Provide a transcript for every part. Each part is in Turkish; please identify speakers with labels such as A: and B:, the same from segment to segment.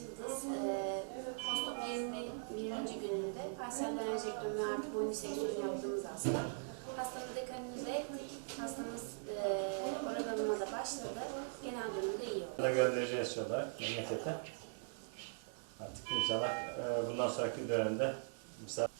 A: Yıldız. Ee, postop 21. gününde parsel enjektörü ve artı boyun seksiyonu yaptığımız hasta. Hastamı dekanimize ettik. Hastamız e, alıma da başladı. Genel durumu da iyi oldu.
B: Göndereceğiz olarak memlekete. Artık inşallah e, bundan sonraki dönemde misafir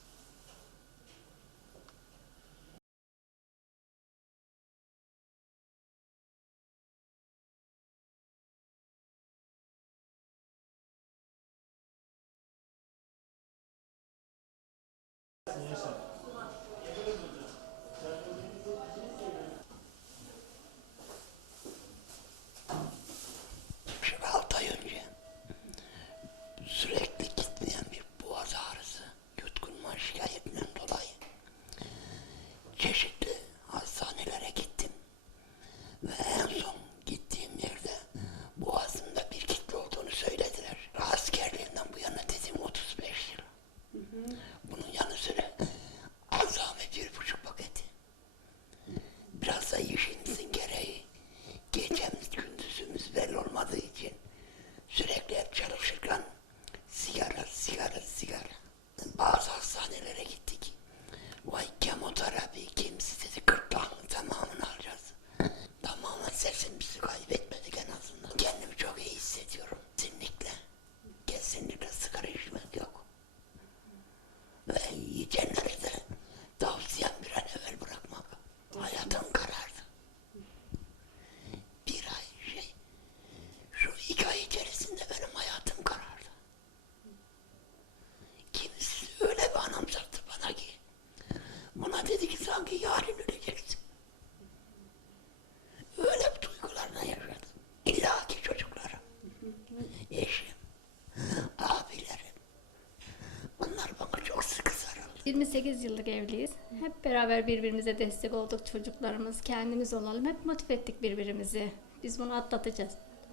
C: 28 yıllık evliyiz. Hep beraber birbirimize destek olduk çocuklarımız, kendimiz olalım. Hep motive ettik birbirimizi. Biz bunu atlatacağız.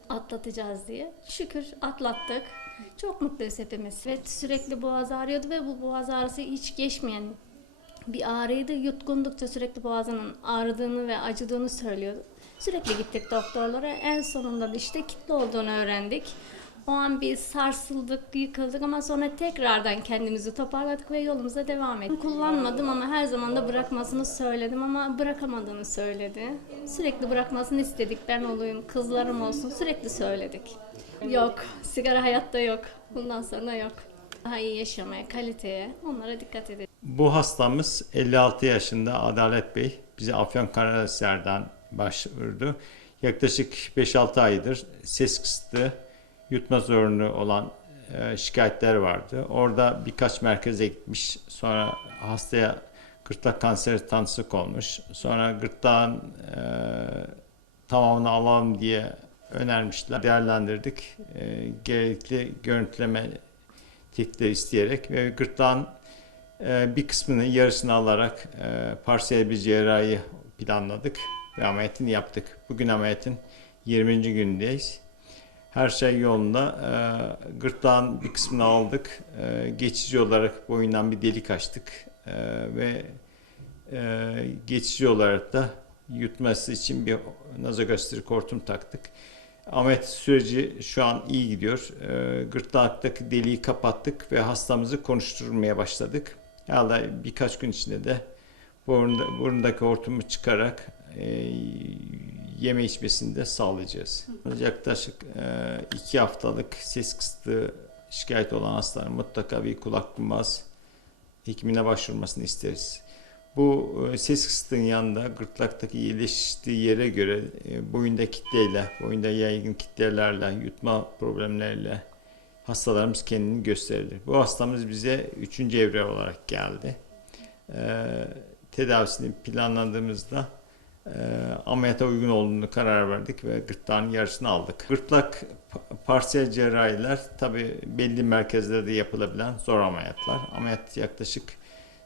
C: Atlatacağız diye. Şükür atlattık. Çok mutluyuz hepimiz. Ve sürekli boğaz ağrıyordu ve bu boğaz ağrısı hiç geçmeyen bir ağrıydı. Yutkundukça sürekli boğazının ağrıdığını ve acıdığını söylüyordu. Sürekli gittik doktorlara. En sonunda da işte kitle olduğunu öğrendik. O an bir sarsıldık, yıkıldık ama sonra tekrardan kendimizi toparladık ve yolumuza devam ettik. Kullanmadım ama her zaman da bırakmasını söyledim ama bırakamadığını söyledi. Sürekli bırakmasını istedik. Ben olayım, kızlarım olsun sürekli söyledik. Yok, sigara hayatta yok. Bundan sonra yok. Daha iyi yaşamaya, kaliteye, onlara dikkat edelim.
B: Bu hastamız 56 yaşında Adalet Bey. Bize Afyonkarahisar'dan başvurdu. Yaklaşık 5-6 aydır ses kısıtlı, yutma zorunlu olan e, şikayetler vardı. Orada birkaç merkeze gitmiş. Sonra hastaya gırtlak kanseri tanısı konmuş. Sonra gırtlağın e, tamamını alalım diye önermişler. Değerlendirdik. E, gerekli görüntüleme tetkikleri isteyerek ve gırtlağın e, bir kısmını yarısını alarak e, parsiyel bir cerrahi planladık ve ameliyatını yaptık. Bugün ameliyatın 20. günündeyiz. Her şey yolunda. E, gırtlağın bir kısmını aldık. E, geçici olarak boyundan bir delik açtık. E, ve e, geçici olarak da yutması için bir nazogastrik hortum taktık. Ameliyat süreci şu an iyi gidiyor. E, gırtlaktaki deliği kapattık ve hastamızı konuşturmaya başladık. Herhalde birkaç gün içinde de burunda, burundaki hortumu çıkarak e, yeme içmesini de sağlayacağız. Yaklaşık e, iki haftalık ses kısıtlı şikayet olan hastanın mutlaka bir kulak duymaz hekimine başvurmasını isteriz. Bu e, ses kısıtının yanında gırtlaktaki iyileştiği yere göre e, boyunda kitleyle, boyunda yaygın kitlelerle, yutma problemleriyle hastalarımız kendini gösterir. Bu hastamız bize üçüncü evre olarak geldi. E, tedavisini planladığımızda e, ameliyata uygun olduğunu karar verdik ve gırtlağın yarısını aldık. Gırtlak pa- parsiyel cerrahiler tabi belli merkezlerde yapılabilen zor ameliyatlar. Ameliyat yaklaşık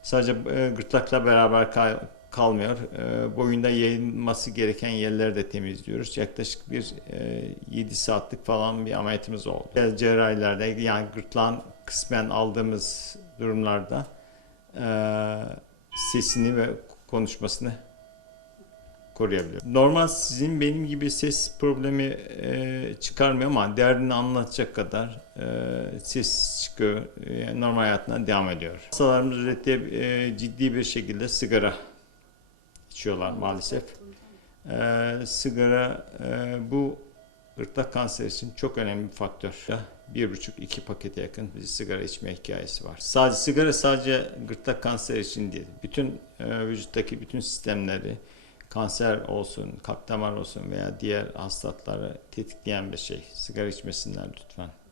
B: sadece e, gırtlakla beraber kal- kalmıyor. E, boyunda yayılması gereken yerleri de temizliyoruz. Yaklaşık bir e, 7 saatlik falan bir ameliyatımız oldu. Cerrahilerde yani gırtlağın kısmen aldığımız durumlarda e, sesini ve konuşmasını koruyabiliyor. Normal sizin benim gibi ses problemi e, çıkarmıyor ama derdini anlatacak kadar e, ses çıkıyor. E, normal hayatına devam ediyor. Hastalarımız ürettiği e, ciddi bir şekilde sigara içiyorlar maalesef. E, sigara e, bu gırtlak kanseri için çok önemli bir faktör. Bir buçuk iki pakete yakın bir sigara içme hikayesi var. Sadece sigara sadece gırtlak kanseri için değil. Bütün e, vücuttaki bütün sistemleri kanser olsun, kalp damar olsun veya diğer hastalıkları tetikleyen bir şey. Sigara içmesinler lütfen.